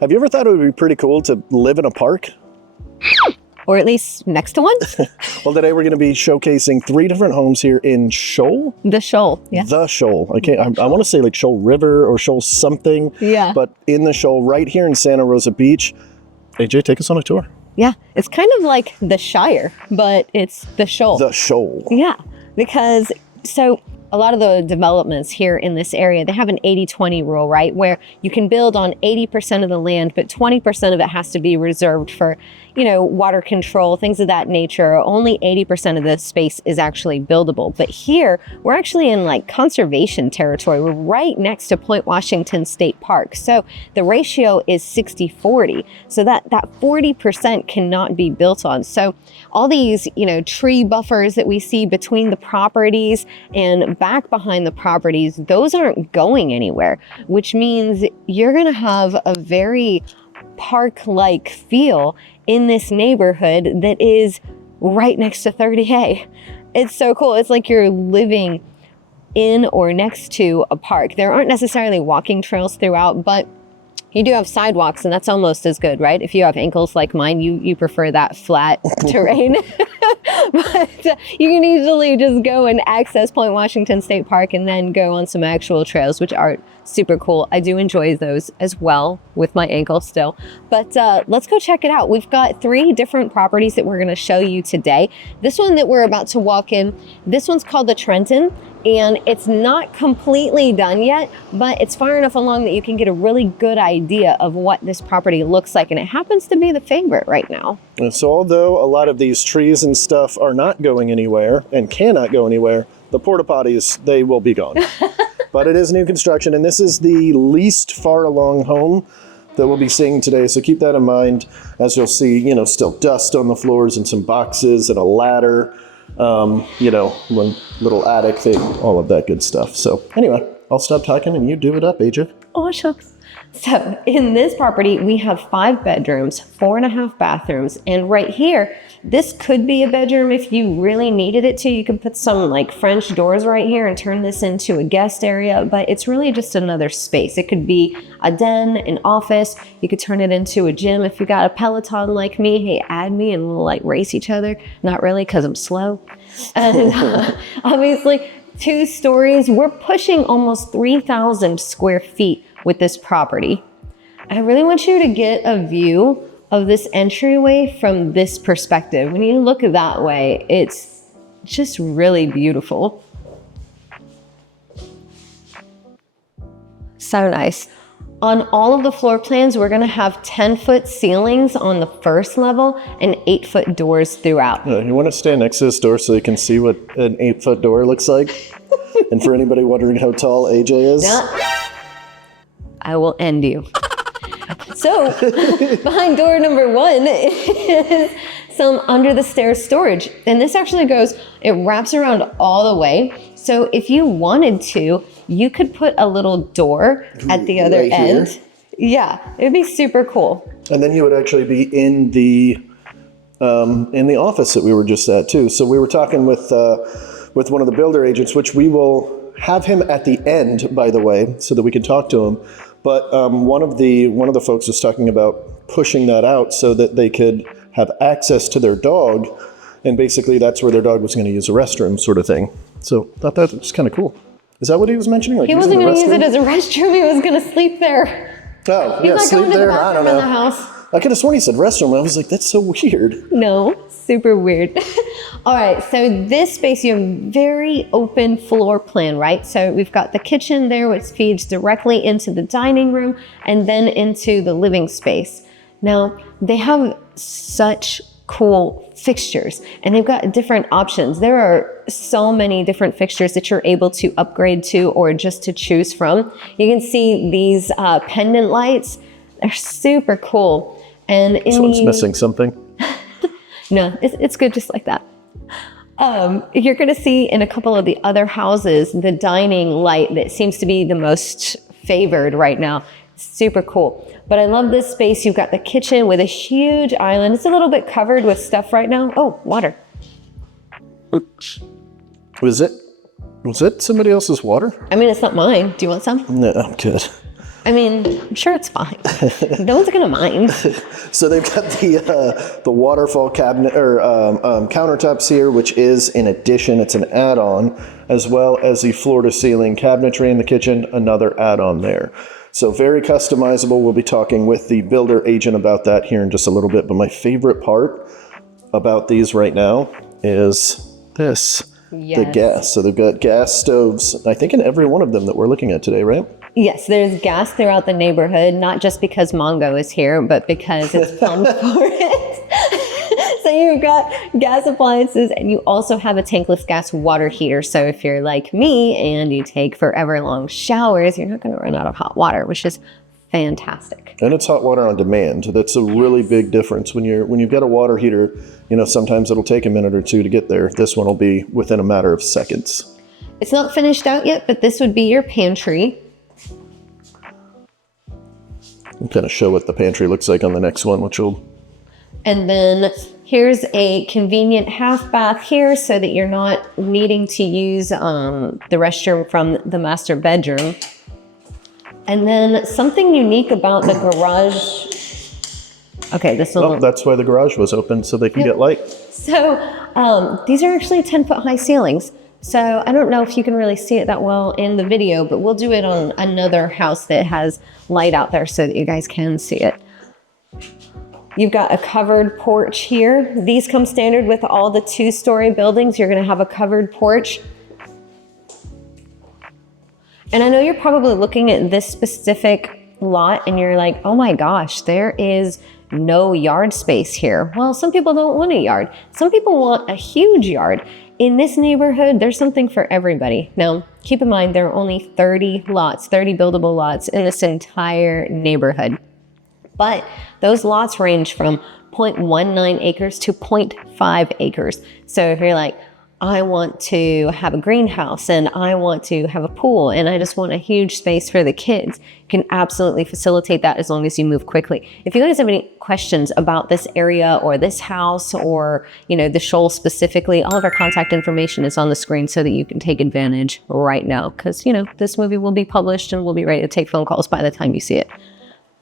Have you ever thought it would be pretty cool to live in a park? Or at least next to one? Well, today we're going to be showcasing 3 different homes here in Shoal. The Shoal, yeah. The Shoal. I want to say like Shoal River or Shoal something. Yeah. But in the Shoal, right here in Santa Rosa Beach. AJ, take us on a tour. Yeah, it's kind of like the Shire, but it's the Shoal. The Shoal. Yeah, because so a lot of the developments here in this area, they have an 80-20 rule, right? Where you can build on 80% of the land, but 20% of it has to be reserved for, water control, things of that nature. Only 80% of the space is actually buildable. But here, we're actually in like conservation territory. We're right next to Point Washington State Park. So the ratio is 60-40. So that 40% cannot be built on. So all these, tree buffers that we see between the properties and back behind the properties, those aren't going anywhere, which means you're going to have a very park-like feel in this neighborhood that is right next to 30A. It's so cool. It's like you're living in or next to a park. There aren't necessarily walking trails throughout, but you do have sidewalks, and that's almost as good, right? If you have ankles like mine, you prefer that flat terrain. But you can easily just go and access Point Washington State Park and then go on some actual trails, which are super cool. I do enjoy those as well with my ankle still. But let's go check it out. We've got 3 different properties that we're going to show you today. This one that we're about to walk in, this one's called the Trenton. And it's not completely done yet, but it's far enough along that you can get a really good idea of what this property looks like. And it happens to be the favorite right now. And so although a lot of these trees and stuff are not going anywhere and cannot go anywhere, the porta potties, they will be gone. But it is new construction, and this is the least far along home that we'll be seeing today. So keep that in mind, as you'll see, still dust on the floors and some boxes and a ladder. One little attic thing, all of that good stuff. So anyway, I'll stop talking and you do it up, AJ. Oh, shucks. So in this property, we have 5 bedrooms, 4.5 bathrooms. And right here, this could be a bedroom if you really needed it to. You could put some like French doors right here and turn this into a guest area, but it's really just another space. It could be a den, an office. You could turn it into a gym. If you got a Peloton like me, hey, add me and we'll like race each other. Not really, because I'm slow. And obviously 2 stories. We're pushing almost 3,000 square feet with this property. I really want you to get a view of this entryway from this perspective. When you look that way, it's just really beautiful. So nice. On all of the floor plans, we're gonna have 10-foot ceilings on the first level and 8-foot doors throughout. You want to stand next to this door so you can see what an 8-foot door looks like? And for anybody wondering how tall AJ is? I will end you. So behind door number 1 is some under the stairs storage. And this actually it wraps around all the way. So if you wanted to, you could put a little door at the other end. Here. Yeah, it'd be super cool. And then you would actually be in the office that we were just at too. So we were talking with one of the builder agents, which we will have him at the end, by the way, so that we can talk to him. But one of the folks was talking about pushing that out so that they could have access to their dog, and basically that's where their dog was going to use a restroom, sort of thing. So I thought that was kind of cool. Is that what he was mentioning? Like he wasn't going to use it as a restroom. He was going to sleep there. Oh, He's yeah, like sleep going to there. the bathroom I don't know. in the house. I could have sworn he said restroom. I was like, that's so weird. No, super weird. All right, so this space, you have very open floor plan, right? So we've got the kitchen there, which feeds directly into the dining room and then into the living space. Now, they have such cool fixtures and they've got different options. There are so many different fixtures that you're able to upgrade to or just to choose from. You can see these pendant lights. They're super cool. And this one's missing something. No, it's good just like that. You're going to see in a couple of the other houses the dining light that seems to be the most favored right now. Super cool. But I love this space. You've got the kitchen with a huge island. It's a little bit covered with stuff right now. Oh, water. Was it somebody else's water? I mean, it's not mine. Do you want some? No, I'm good. I mean, I'm sure it's fine. No one's gonna mind. So they've got the waterfall cabinet or countertops here, which is an addition. It's an add-on, as well as the floor-to-ceiling cabinetry in the kitchen, another add-on there. So very customizable. We'll be talking with the builder agent about that here in just a little bit. But my favorite part about these right now is this, the gas. So they've got gas stoves, I think in every one of them that we're looking at today, right? Yes, there's gas throughout the neighborhood, not just because Mongo is here, but because it's plumbed for it. So you've got gas appliances, and you also have a tankless gas water heater. So if you're like me and you take forever long showers, you're not going to run out of hot water, which is fantastic. And it's hot water on demand. That's a really big difference. When you've got a water heater, sometimes it'll take a minute or two to get there. This one will be within a matter of seconds. It's not finished out yet, but this would be your pantry. I'll kind of show what the pantry looks like on the next one, And then here's a convenient half bath here so that you're not needing to use the restroom from the master bedroom. And then something unique about the garage. Okay, this one. Oh, that's why the garage was open, so they can get light. So these are actually 10-foot high ceilings. So I don't know if you can really see it that well in the video, but we'll do it on another house that has light out there so that you guys can see it. You've got a covered porch here. These come standard with all the 2-story buildings. You're going to have a covered porch. And I know you're probably looking at this specific lot and you're like, oh my gosh, there is no yard space here. Well, some people don't want a yard. Some people want a huge yard. In this neighborhood, there's something for everybody. Now, keep in mind, there are only 30 buildable lots in this entire neighborhood. But those lots range from 0.19 acres to 0.5 acres. So if you're like, I want to have a greenhouse and I want to have a pool and I just want a huge space for the kids, you can absolutely facilitate that as long as you move quickly. If you guys have any questions about this area or this house or, the Shoal specifically, all of our contact information is on the screen so that you can take advantage right now. Because, this movie will be published and we'll be ready to take phone calls by the time you see it.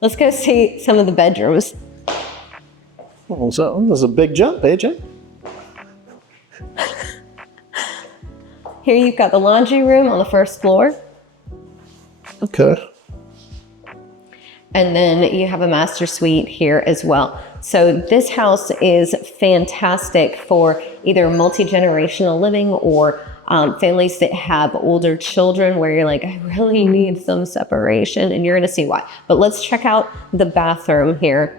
Let's go see some of the bedrooms. Oh, so this is a big jump, AJ. Here you've got the laundry room on the first floor. Okay. And then you have a master suite here as well. So this house is fantastic for either multi-generational living or families that have older children where you're like, I really need some separation, and you're going to see why. But let's check out the bathroom here.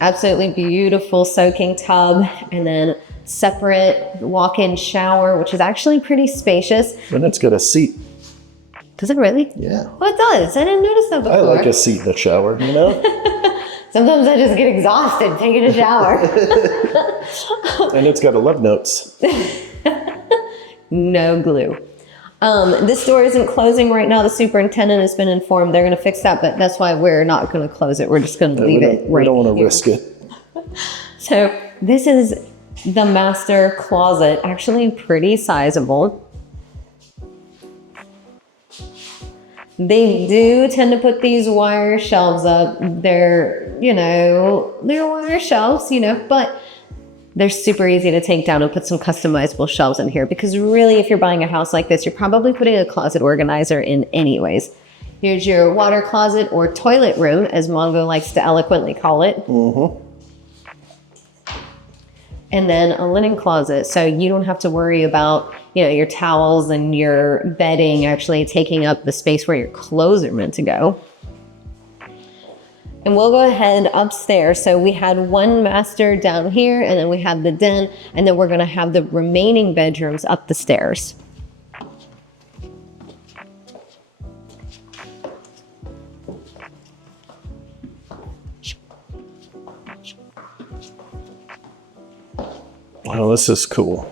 Absolutely beautiful soaking tub, and then separate walk-in shower, which is actually pretty spacious. And it's got a seat. Does it really? Yeah. Oh, it does. I didn't notice that before. I like a seat in the shower, Sometimes I just get exhausted taking a shower. And it's got a love notes. No glue. This door isn't closing right now. The superintendent has been informed they're going to fix that, but that's why we're not going to close it. We're just going to leave it right here. We don't want to risk it. So this is the master closet, actually pretty sizable. They do tend to put these wire shelves up. They're wire shelves, but they're super easy to take down and put some customizable shelves in here, because really, if you're buying a house like this, you're probably putting a closet organizer in anyways. Here's your water closet or toilet room, as Mongo likes to eloquently call it. Mm-hmm. And then a linen closet, so you don't have to worry about your towels and your bedding actually taking up the space where your clothes are meant to go. And we'll go ahead upstairs. So we had one master down here, and then we have the den, and then we're going to have the remaining bedrooms up the stairs. Wow, this is cool.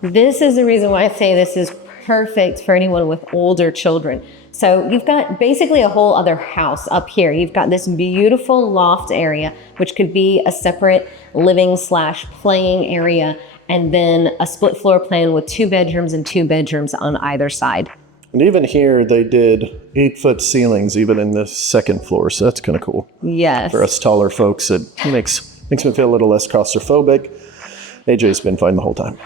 This is the reason why I say this is perfect for anyone with older children. So you've got basically a whole other house up here. You've got this beautiful loft area, which could be a separate living/playing area, and then a split floor plan with 2 bedrooms and 2 bedrooms on either side. And even here, they did 8-foot ceilings, even in the second floor. So that's kind of cool. Yes. For us taller folks, it makes me feel a little less claustrophobic. AJ's been fine the whole time.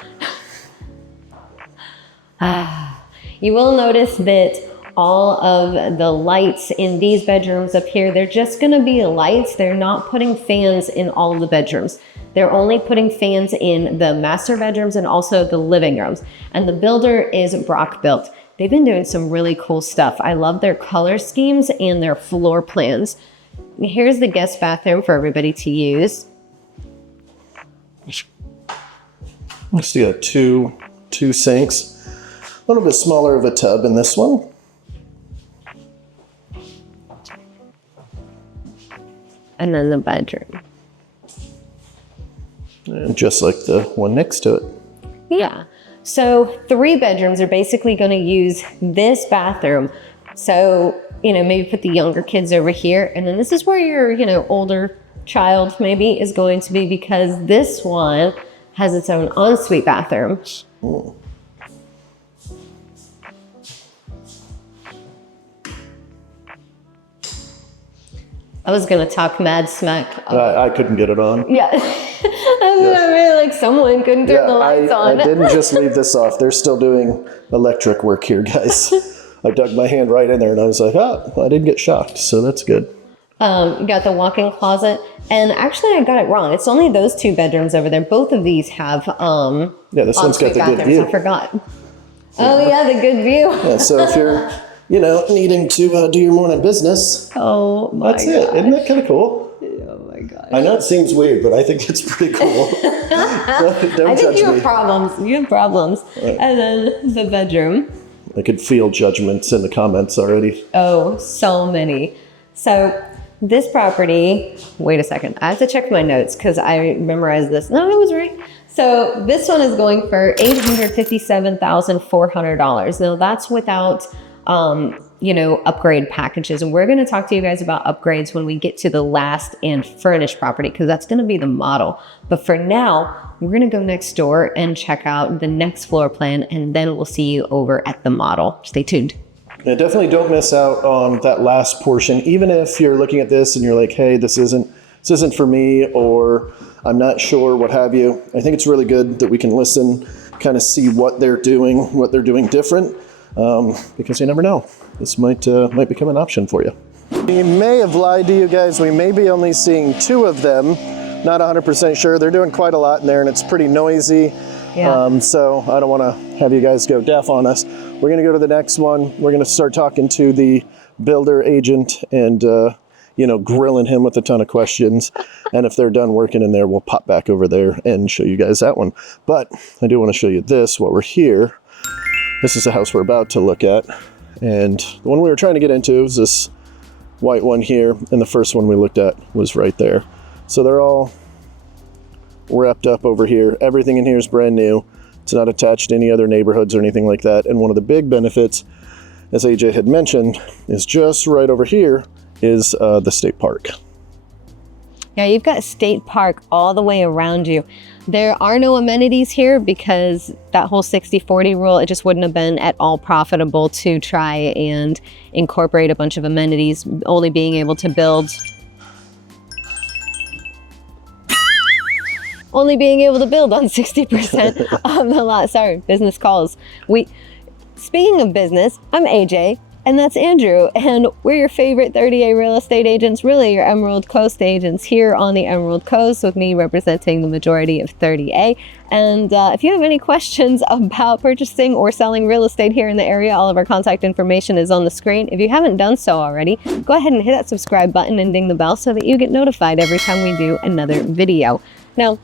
You will notice that all of the lights in these bedrooms up here, they're just going to be lights. They're not putting fans in all of the bedrooms. They're only putting fans in the master bedrooms and also the living rooms. And the builder is Brock Built. They've been doing some really cool stuff. I love their color schemes and their floor plans. Here's the guest bathroom for everybody to use. Let's do two sinks. A little bit smaller of a tub in this one. And then the bedroom. And just like the one next to it. Yeah. So 3 bedrooms are basically going to use this bathroom. So, maybe put the younger kids over here. And then this is where your, older child maybe is going to be, because this one has its own ensuite bathroom. Ooh. I was going to talk mad smack. I couldn't get it on. Yeah. I really like someone couldn't turn the lights on. I didn't just leave this off. They're still doing electric work here, guys. I dug my hand right in there and I was like, I didn't get shocked. So that's good. You got the walk-in closet. And actually, I got it wrong. It's only those 2 bedrooms over there. Both of these have this one's got the good view. I forgot. Oh, yeah, the good view. Yeah, so if you're, needing to do your morning business, oh my that's it. Isn't that kind of cool? Oh my gosh. I know it seems weird, but I think it's pretty cool. Don't I think judge you have me. problems. You have problems. Right. And then the bedroom. I could feel judgments in the comments already. Oh, so many. So this property, wait a second. I have to check my notes because I memorized this. No, it was right. So this one is going for $857,400. Now that's without, upgrade packages. And we're going to talk to you guys about upgrades when we get to the last and furnished property, because that's going to be the model. But for now, we're going to go next door and check out the next floor plan, and then we'll see you over at the model. Stay tuned. Yeah, definitely don't miss out on that last portion. Even if you're looking at this and you're like, hey, this isn't for me, or I'm not sure, what have you. I think it's really good that we can listen, kind of see what they're doing different, because you never know. This might become an option for you. We may have lied to you guys. We may be only seeing 2 of them. Not 100% sure. They're doing quite a lot in there, and it's pretty noisy. Yeah. So I don't want to have you guys go deaf on us. We're going to go to the next one. We're going to start talking to the builder agent and, grilling him with a ton of questions. And if they're done working in there, we'll pop back over there and show you guys that one. But I do want to show you this while we're here. This is the house we're about to look at. And the one we were trying to get into is this white one here. And the first one we looked at was right there. So they're all wrapped up over here. Everything in here is brand new. It's not attached to any other neighborhoods or anything like that. And one of the big benefits, as AJ had mentioned, is just right over here is the state park. Yeah, you've got state park all the way around you. There are no amenities here because that whole 60-40 rule, it just wouldn't have been at all profitable to try and incorporate a bunch of amenities, only being able to build on 60% of the lot. Sorry, business calls. Speaking of business, I'm AJ. And that's Andrew, and we're your favorite 30A real estate agents, really your Emerald Coast agents here on the Emerald Coast, with me representing the majority of 30A. And if you have any questions about purchasing or selling real estate here in the area, all of our contact information is on the screen. If you haven't done so already, go ahead and hit that subscribe button and ding the bell so that you get notified every time we do another video. Now,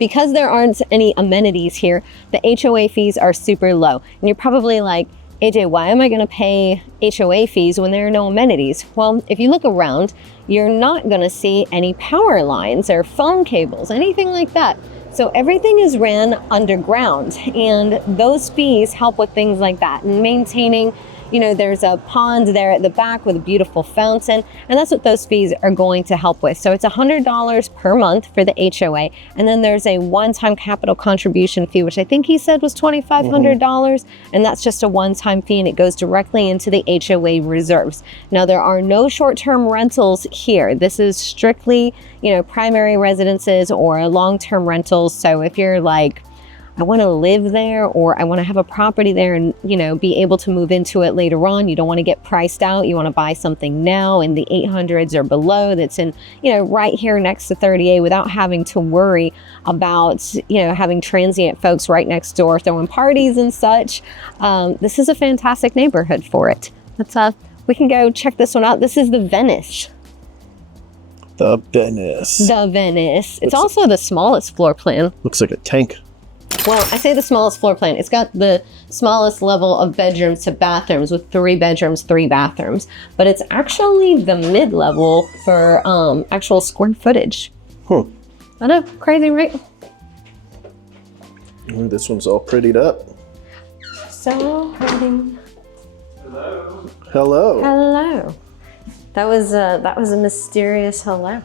because there aren't any amenities here, the HOA fees are super low. And you're probably like, AJ, why am I going to pay HOA fees when there are no amenities? Well, if you look around, you're not going to see any power lines or phone cables, anything like that. So everything is ran underground, and those fees help with things like that and maintaining, there's a pond there at the back with a beautiful fountain, and that's what those fees are going to help with. So it's $100 per month for the HOA, and then there's a one-time capital contribution fee, which I think he said was $2,500, and that's just a one-time fee, and it goes directly into the HOA reserves. Now, there are no short-term rentals here. This is strictly, primary residences or long-term rentals. So if you're like, I want to live there, or I want to have a property there and, be able to move into it later on. You don't want to get priced out. You want to buy something now in the 800s or below that's in, right here next to 30A without having to worry about, having transient folks right next door throwing parties and such. This is a fantastic neighborhood for it. We can go check this one out. This is the Venice. The Venice. The Venice. It's also the smallest floor plan. Looks like a tank. Well, I say the smallest floor plan. It's got the smallest level of bedrooms to bathrooms with 3 bedrooms, 3 bathrooms. But it's actually the mid-level for actual square footage. I know, crazy, right? Ooh, this one's all prettied up. So pretty. Hello. Hello. That was a mysterious hello.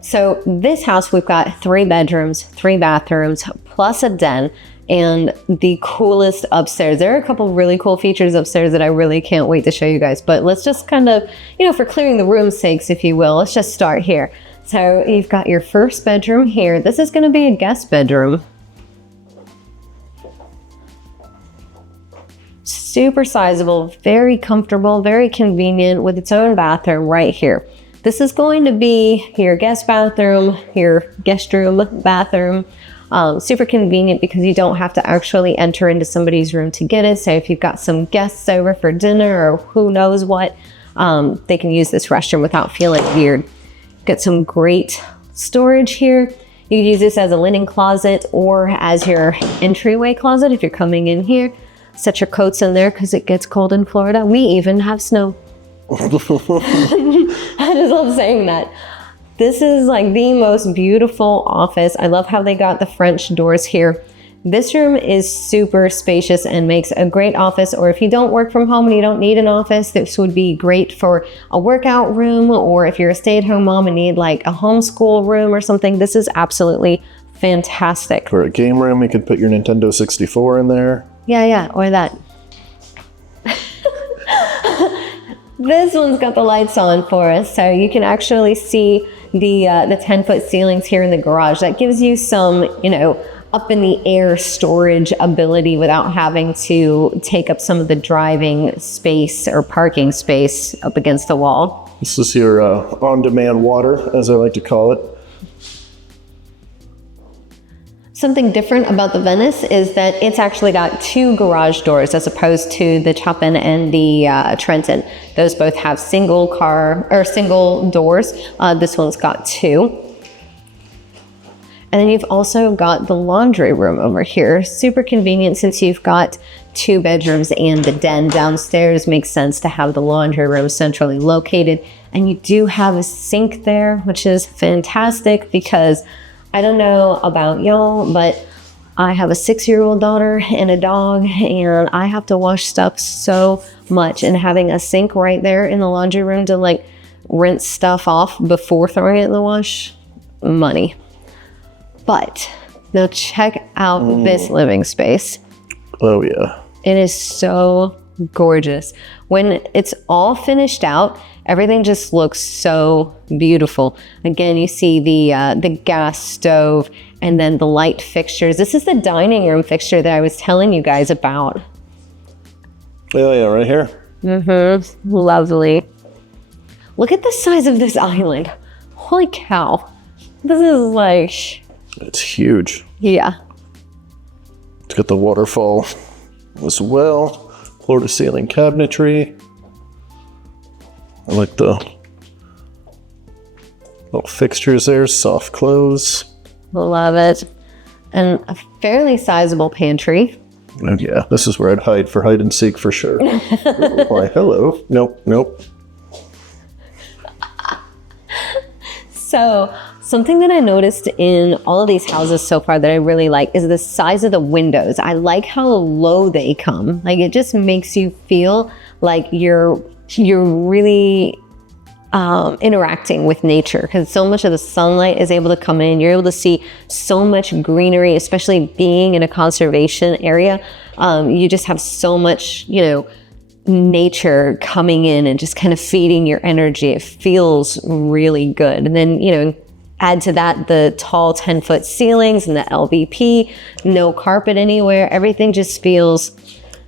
So this house, we've got 3 bedrooms, 3 bathrooms, plus a den, and the coolest upstairs. There are a couple really cool features upstairs that I really can't wait to show you guys, but let's just kind of, for clearing the room's sakes, if you will, let's just start here. So you've got your first bedroom here. This is going to be a guest bedroom. Super sizable, very comfortable, very convenient with its own bathroom right here. This is going to be your guest bathroom, your guest room bathroom. Super convenient because you don't have to actually enter into somebody's room to get it. So if you've got some guests over for dinner or who knows what, they can use this restroom without feeling weird. Got some great storage here. You can use this as a linen closet or as your entryway closet if you're coming in here. Set your coats in there because it gets cold in Florida. We even have snow. I just love saying that. This is like the most beautiful office. I love how they got the French doors here. This room is super spacious and makes a great office, or if you don't work from home and you don't need an office, this would be great for a workout room, or if you're a stay-at-home mom and need like a homeschool room or something, this is absolutely fantastic. For a game room, you could put your Nintendo 64 in there. Yeah, or that. This one's got the lights on for us, so you can actually see the 10-foot ceilings here in the garage. That gives you some, up in the air storage ability without having to take up some of the driving space or parking space up against the wall. This is your on-demand water, as I like to call it. Something different about the Venice is that it's actually got 2 garage doors as opposed to the Chopin and the Trenton. Those both have single doors. This one's got 2. And then you've also got the laundry room over here. Super convenient since you've got 2 bedrooms and the den downstairs. Makes sense to have the laundry room centrally located. And you do have a sink there, which is fantastic because I don't know about y'all, but I have a 6-year-old daughter and a dog, and I have to wash stuff so much. And having a sink right there in the laundry room to like rinse stuff off before throwing it in the wash, money. But now check out this living space. Oh yeah. It is so gorgeous. When it's all finished out, everything just looks so beautiful. Again, you see the gas stove and then the light fixtures. This is the dining room fixture that I was telling you guys about. Oh yeah, right here. Mm-hmm. Lovely. Look at the size of this island. Holy cow. This is like... It's huge. Yeah. It's got the waterfall as well. Floor to ceiling cabinetry. I like the little fixtures there, soft close. Love it. And a fairly sizable pantry. Oh yeah, this is where I'd hide for hide and seek for sure. Why, hello. Nope. Something that I noticed in all of these houses so far that I really like is the size of the windows. I like how low they come. Like, it just makes you feel like you're really interacting with nature, because so much of the sunlight is able to come in. You're able to see so much greenery, especially being in a conservation area. You just have so much, nature coming in and just kind of feeding your energy. It feels really good. And then, add to that the tall 10-foot ceilings and the LVP, no carpet anywhere. Everything just feels...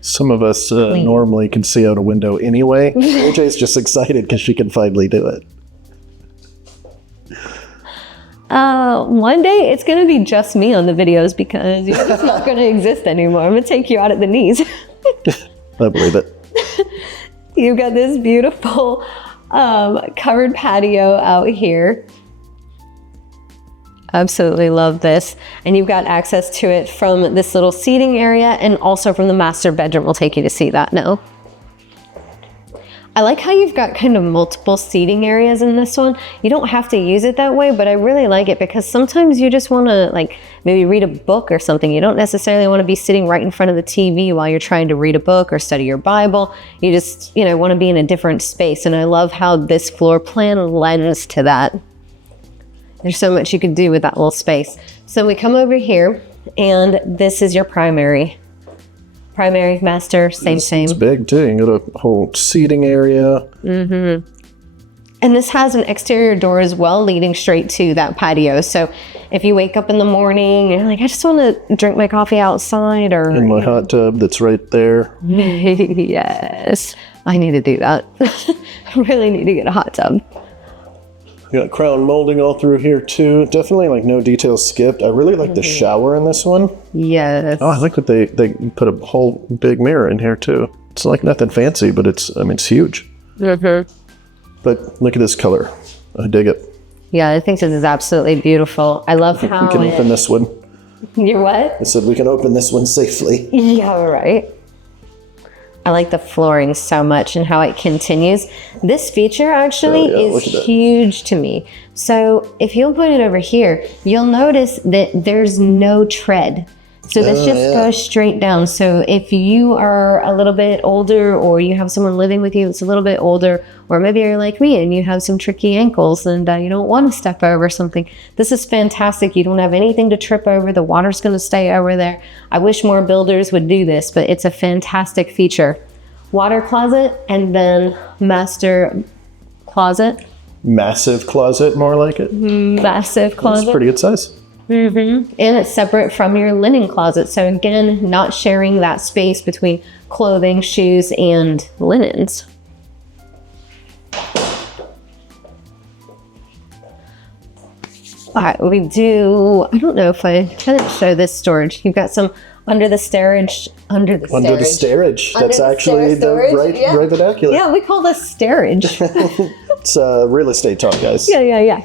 Some of us normally can see out a window anyway. AJ's just excited because she can finally do it. One day it's going to be just me on the videos because you're just not going to exist anymore. I'm going to take you out at the knees. I believe it. You've got this beautiful covered patio out here. Absolutely love this. And you've got access to it from this little seating area and also from the master bedroom. We'll take you to see that now. I like how you've got kind of multiple seating areas in this one. You don't have to use it that way, but I really like it because sometimes you just want to maybe read a book or something. You don't necessarily want to be sitting right in front of the TV while you're trying to read a book or study your Bible. You just, want to be in a different space. And I love how this floor plan lends to that. There's so much you can do with that little space. So we come over here and this is your primary master, same. It's big too. You got a whole seating area. Mm-hmm. And this has an exterior door as well, leading straight to that patio. So if you wake up in the morning and you're like, I just want to drink my coffee outside, or in my hot tub that's right there. Yes, I need to do that. I really need to get a hot tub. You got crown molding all through here too. Definitely no details skipped. I really like the shower in this one. Yes. Oh, I like that they put a whole big mirror in here too. It's nothing fancy, but it's huge. Mm-hmm. But look at this color. I dig it. Yeah, I think this is absolutely beautiful. I love how we can open this one. You're what? I said we can open this one safely. Yeah, right. I like the flooring so much and how it continues. This feature actually is huge to me. So if you'll put it over here, you'll notice that there's no tread. So this just goes straight down. So if you are a little bit older, or you have someone living with you that's a little bit older, or maybe you're like me and you have some tricky ankles and you don't want to step over something, this is fantastic. You don't have anything to trip over. The water's going to stay over there. I wish more builders would do this, but it's a fantastic feature. Water closet and then master closet. Massive closet, more like it. Massive closet. That's pretty good size. Mm-hmm. And it's separate from your linen closet. So again, not sharing that space between clothing, shoes, and linens. All right, I don't know if I didn't show this storage. You've got some under the stairage. Under the stairage. That's actually the right vernacular. Yeah, we call this stairage. It's real estate talk, guys. Yeah.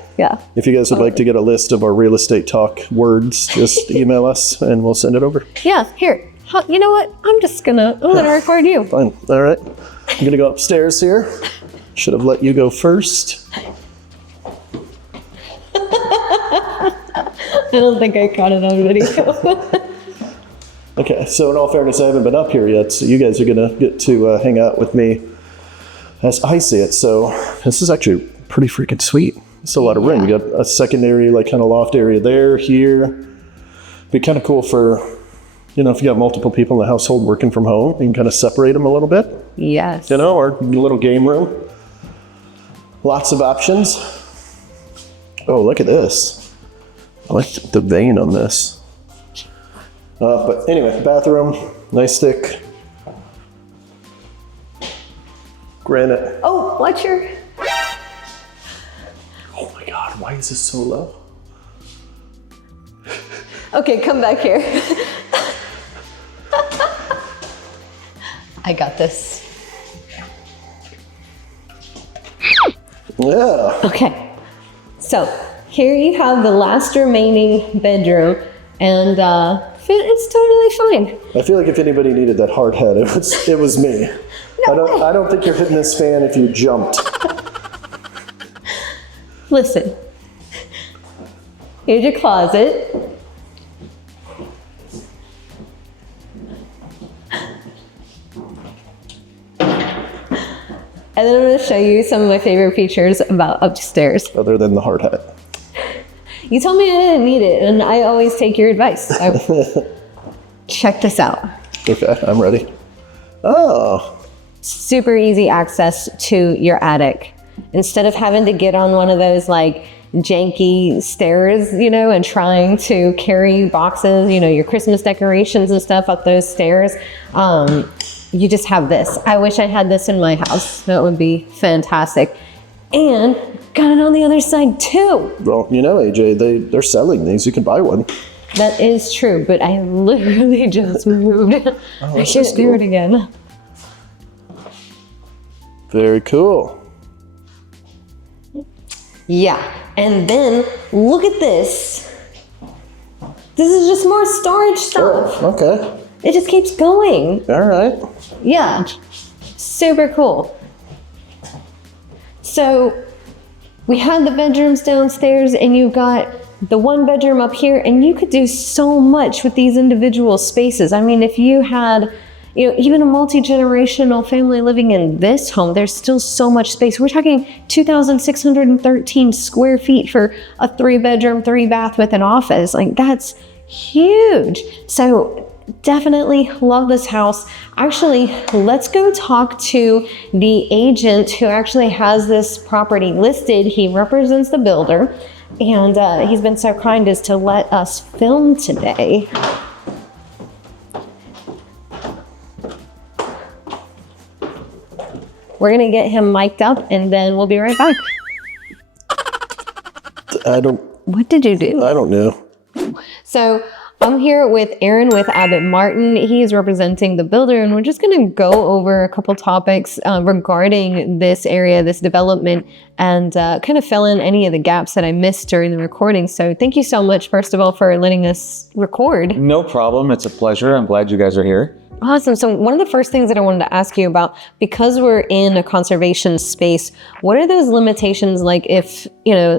If you guys would like to get a list of our real estate talk words, just email us and we'll send it over. Yeah, here. You know what? I'm gonna record you. Fine. All right. I'm gonna go upstairs here. Should have let you go first. I don't think I caught it on video. Okay, so in all fairness, I haven't been up here yet, so you guys are gonna get to hang out with me as I see it. So this is actually pretty freaking sweet. It's a lot of room. You got a secondary, kind of loft area there, here. Be kind of cool for, if you got multiple people in the household working from home, you can kind of separate them a little bit. Yes. Or a little game room. Lots of options. Oh, look at this. I like the vein on this. But anyway, bathroom, nice thick granite. Oh, watch your... Oh my God, why is this so low? Okay, come back here. I got this. Yeah. Okay, so here you have the last remaining bedroom, and it's totally fine. I feel like if anybody needed that hard head, it was me. No I don't think you're hitting this fan if you jumped. Listen, Here's your closet. And then I'm going to show you some of my favorite features about upstairs. Other than the hard hat. You told me I didn't need it, and I always take your advice. So check this out. Okay, I'm ready. Oh. Super easy access to your attic. Instead of having to get on one of those like janky stairs, and trying to carry boxes, your Christmas decorations and stuff up those stairs, you just have this. I wish I had this in my house. That would be fantastic. And got it on the other side too. Well, AJ, they're selling these. You can buy one. That is true, but I literally just moved. I should do it again. Very cool. Yeah, and then look at this. This is just more storage stuff. Oh, okay. It just keeps going. All right. Yeah, super cool. So we had the bedrooms downstairs, and you've got the one bedroom up here, and you could do so much with these individual spaces. I mean, if you had, even a multi-generational family living in this home, there's still so much space. We're talking 2,613 square feet for a 3-bedroom, 3-bath with an office. Like, that's huge. So definitely love this house. Actually, let's go talk to the agent who actually has this property listed. He represents the builder, and he's been so kind as to let us film today. We're gonna get him mic'd up, and then we'll be right back. What did you do? I don't know. So I'm here with Aaron with Abbott Martin. He is representing the builder, and we're just going to go over a couple topics regarding this area, this development, and kind of fill in any of the gaps that I missed during the recording. So thank you so much, first of all, for letting us record. No problem. It's a pleasure. I'm glad you guys are here. Awesome. So one of the first things that I wanted to ask you about, because we're in a conservation space, what are those limitations like if,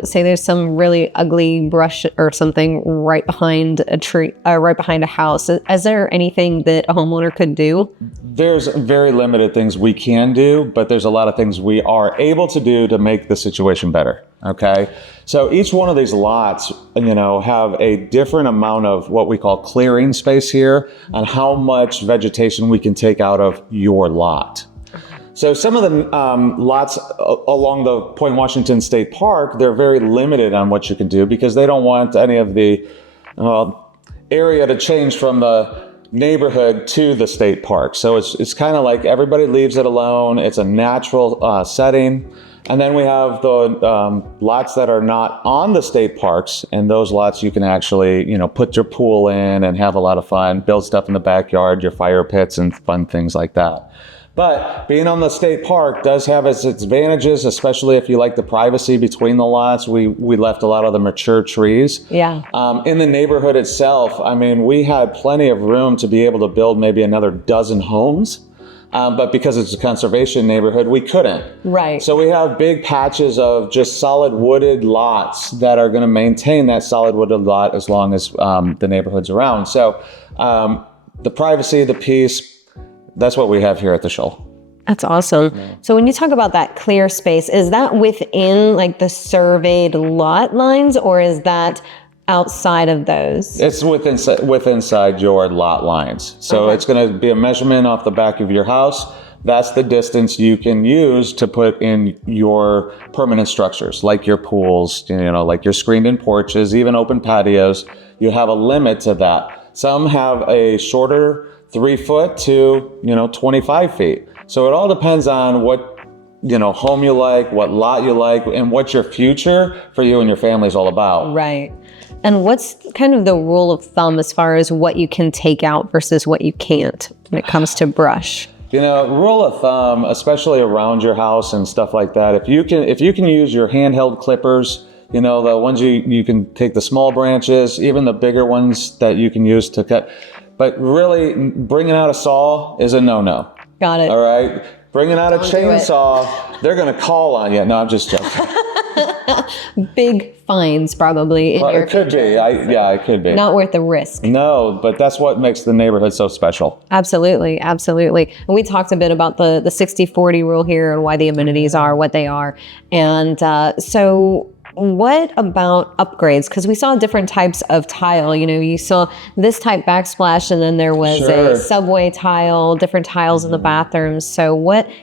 say there's some really ugly brush or something right behind a tree, right behind a house? Is there anything that a homeowner could do? There's very limited things we can do, but there's a lot of things we are able to do to make the situation better. Okay. So each one of these lots, have a different amount of what we call clearing space here on how much vegetation we can take out of your lot. So some of the lots along the Point Washington State Park, they're very limited on what you can do because they don't want any of the area to change from the neighborhood to the state park. So it's kind of like everybody leaves it alone. It's a natural setting. And then we have the lots that are not on the state parks, and those lots you can actually, put your pool in and have a lot of fun, build stuff in the backyard, your fire pits and fun things like that. But being on the state park does have its advantages, especially if you like the privacy between the lots. We left a lot of the mature trees. Yeah. In the neighborhood itself, we had plenty of room to be able to build maybe another dozen homes. But because it's a conservation neighborhood, we couldn't. Right. So we have big patches of just solid wooded lots that are going to maintain that solid wooded lot as long as the neighborhood's around. So the privacy, the peace, that's what we have here at the Shoal. That's awesome. Yeah. So when you talk about that clear space, is that within like the surveyed lot lines, or is that outside of those? It's inside your lot lines. So okay. It's going to be a measurement off the back of your house. That's the distance you can use to put in your permanent structures, like your pools, like your screened-in porches, even open patios. You have a limit to that. Some have a shorter 3 foot to 25 feet. So it all depends on what home you like, what lot you like, and what your future for you and your family is all about. Right. And what's kind of the rule of thumb as far as what you can take out versus what you can't when it comes to brush? Rule of thumb, especially around your house and stuff like that, if you can use your handheld clippers, the ones you can take the small branches, even the bigger ones that you can use to cut. But really, bringing out a saw is a no-no. Got it. All right? Bringing out a chainsaw, they're going to call on you. No, I'm just joking. Big fines probably in Well, your it could future. be. It could be. Not worth the risk. No, but that's what makes the neighborhood so special. Absolutely. And we talked a bit about the 60-40 rule here and why the amenities are what they are. And so what about upgrades? Because we saw different types of tile. You saw this type backsplash, and then there was Sure. a subway tile, different tiles in the bathrooms. So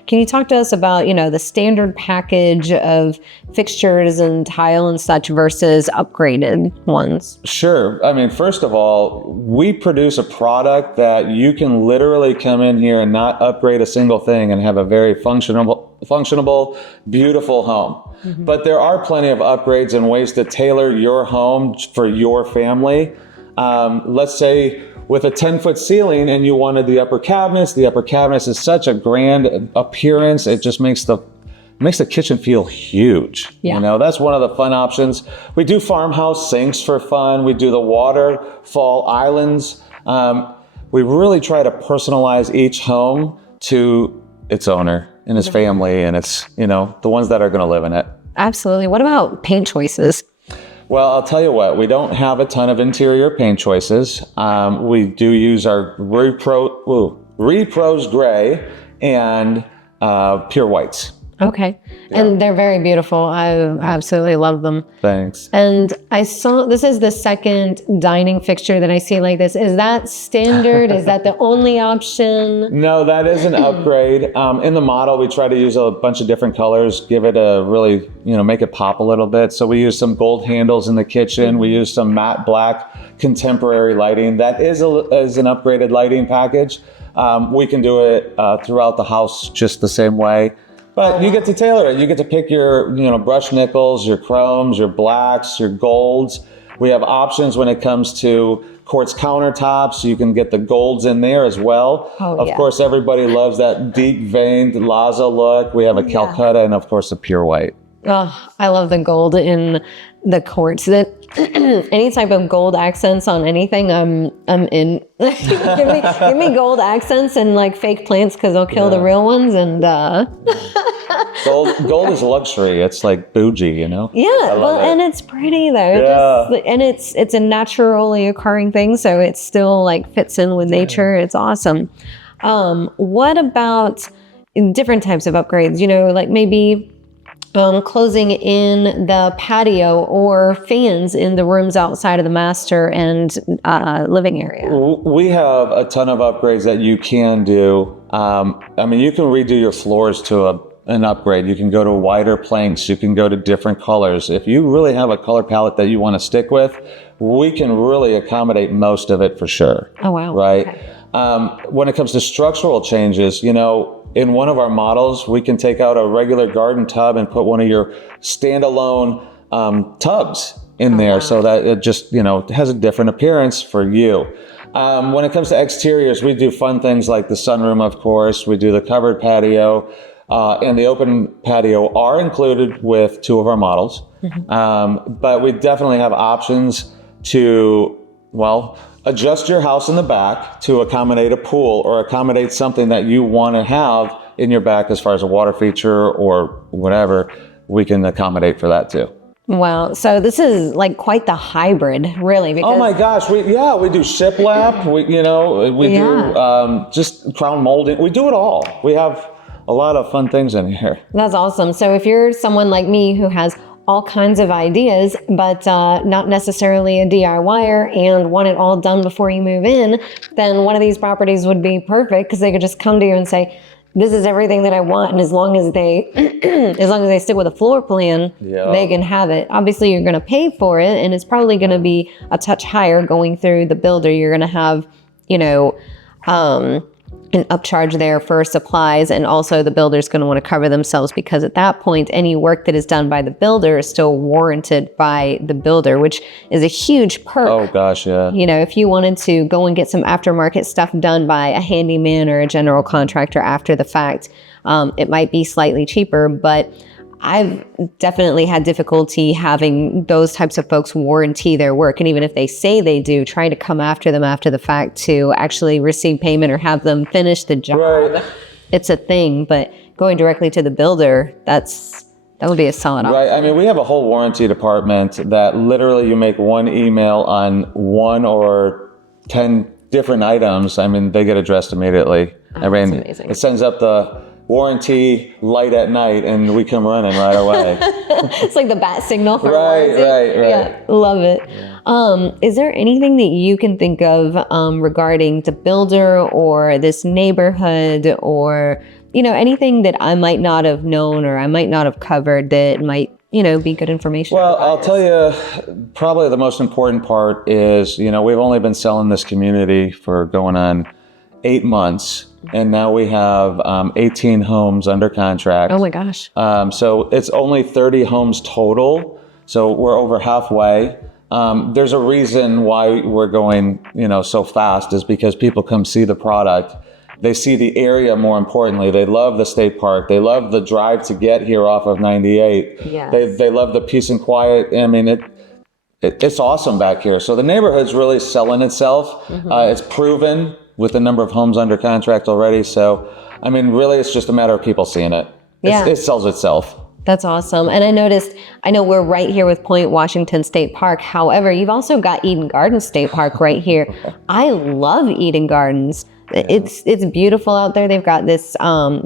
can you talk to us about, the standard package of fixtures and tile and such versus upgraded ones? Sure. I mean, first of all, we produce a product that you can literally come in here and not upgrade a single thing and have a very functionable, beautiful home. Mm-hmm. But there are plenty of upgrades and ways to tailor your home for your family. Let's say with a 10-foot ceiling and you wanted the upper cabinets is such a grand appearance. It just makes the kitchen feel huge. Yeah. That's one of the fun options. We do farmhouse sinks for fun. We do the waterfall islands. We really try to personalize each home to its owner and his family, and it's, the ones that are going to live in it. Absolutely. What about paint choices? Well, I'll tell you what, we don't have a ton of interior paint choices. We do use our Repros Gray and Pure Whites. Okay. Yeah. And they're very beautiful. I absolutely love them. Thanks. And I saw, this is the second dining fixture that I see like this. Is that standard? Is that the only option? No, that is an upgrade. In the model, we try to use a bunch of different colors, give it a really, make it pop a little bit. So we use some gold handles in the kitchen. We use some matte black contemporary lighting. That is an upgraded lighting package. We can do it throughout the house just the same way. But you get to tailor it. You get to pick your, brush nickels, your chromes, your blacks, your golds. We have options when it comes to quartz countertops. You can get the golds in there as well. Of course, everybody loves that deep veined Laza look. We have a Calcutta and of course a pure white. Oh, I love the gold in the quartz. That any type of gold accents on anything, I'm in. give me gold accents and like fake plants because they'll kill the real ones. And gold is luxury. It's like bougie, Yeah, well, and it's pretty though. Yeah. And it's a naturally occurring thing, so it still like fits in with nature. It's awesome. What about different types of upgrades? Like maybe closing in the patio or fans in the rooms outside of the master and living area. We have a ton of upgrades that you can do. You can redo your floors to an upgrade. You can go to wider planks. You can go to different colors. If you really have a color palette that you want to stick with, we can really accommodate most of it for sure. Oh, wow. Right? Okay. When it comes to structural changes, in one of our models, we can take out a regular garden tub and put one of your standalone tubs in there so that it just, has a different appearance for you. When it comes to exteriors, we do fun things like the sunroom, of course. We do the covered patio, and the open patio are included with two of our models. Mm-hmm. But we definitely have options to, adjust your house in the back to accommodate a pool or accommodate something that you want to have in your back as far as a water feature or whatever. We can accommodate for that too. Wow. So this is like quite the hybrid, really. Because oh my gosh. We do shiplap. We do just crown molding. We do it all. We have a lot of fun things in here. That's awesome. So if you're someone like me who has all kinds of ideas, but not necessarily a DIYer and want it all done before you move in, then one of these properties would be perfect because they could just come to you and say, this is everything that I want. And as long as they stick with a floor plan, they can have it. Obviously, you're going to pay for it, and it's probably going to be a touch higher going through the builder. You're going to have, an upcharge there for supplies, and also the builder's going to want to cover themselves because at that point, any work that is done by the builder is still warranted by the builder, which is a huge perk. Oh gosh, yeah. If you wanted to go and get some aftermarket stuff done by a handyman or a general contractor after the fact, it might be slightly cheaper, but I've definitely had difficulty having those types of folks warranty their work. And even if they say they do, trying to come after them after the fact to actually receive payment or have them finish the job. Right. It's a thing, but going directly to the builder, that's That would be a solid option. Right. I mean, we have a whole warranty department that literally you make one email on 1 or 10 different items. I mean, they get addressed immediately. I mean, that's amazing. it sends up the warranty light at night and we come running right away. It's like the bat signal for Right. Yeah, love it. Is there anything that you can think of regarding the builder or this neighborhood, or anything that I might not have known or I might not have covered that might be good information? Well, I'll tell you, probably the most important part is, we've only been selling this community for going on 8 months. And now we have 18 homes under contract. Oh my gosh. So it's only 30 homes total. So we're over halfway. There's a reason why we're going, so fast, is because people come see the product. They see the area, more importantly. They love the state park. They love the drive to get here off of 98. Yes. They love the peace and quiet. I mean, it's awesome back here. So the neighborhood's really selling itself. It's proven with the number of homes under contract already. So, I mean, really, it's just a matter of people seeing it. Yeah. It sells itself. That's awesome. And I know we're right here with Point Washington State Park. However, you've also got Eden Gardens State Park right here. I love Eden Gardens. It's beautiful out there. They've got this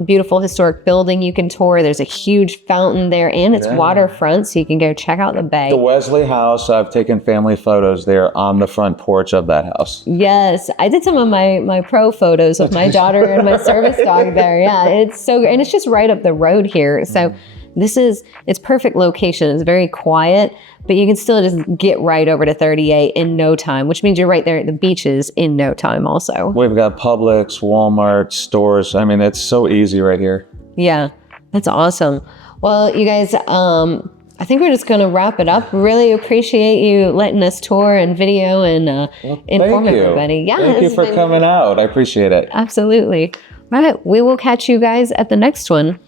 beautiful historic building you can tour. There's a huge fountain there, and it's waterfront, so you can go check out the bay. The Wesley House, I've taken family photos there on the front porch of that house. Yes, I did some of my pro photos with my daughter and my service dog there. Yeah, it's so good. And it's just right up the road here. So it's perfect location. It's very quiet, but you can still just get right over to 38 in no time, which means you're right there at the beaches in no time also. We've got Publix, Walmart, stores. I mean, it's so easy right here. Yeah, that's awesome. Well, you guys, I think we're just going to wrap it up. Really appreciate you letting us tour and video and inform everybody. Yeah, thank you for coming out. I appreciate it. Absolutely. All right, we will catch you guys at the next one.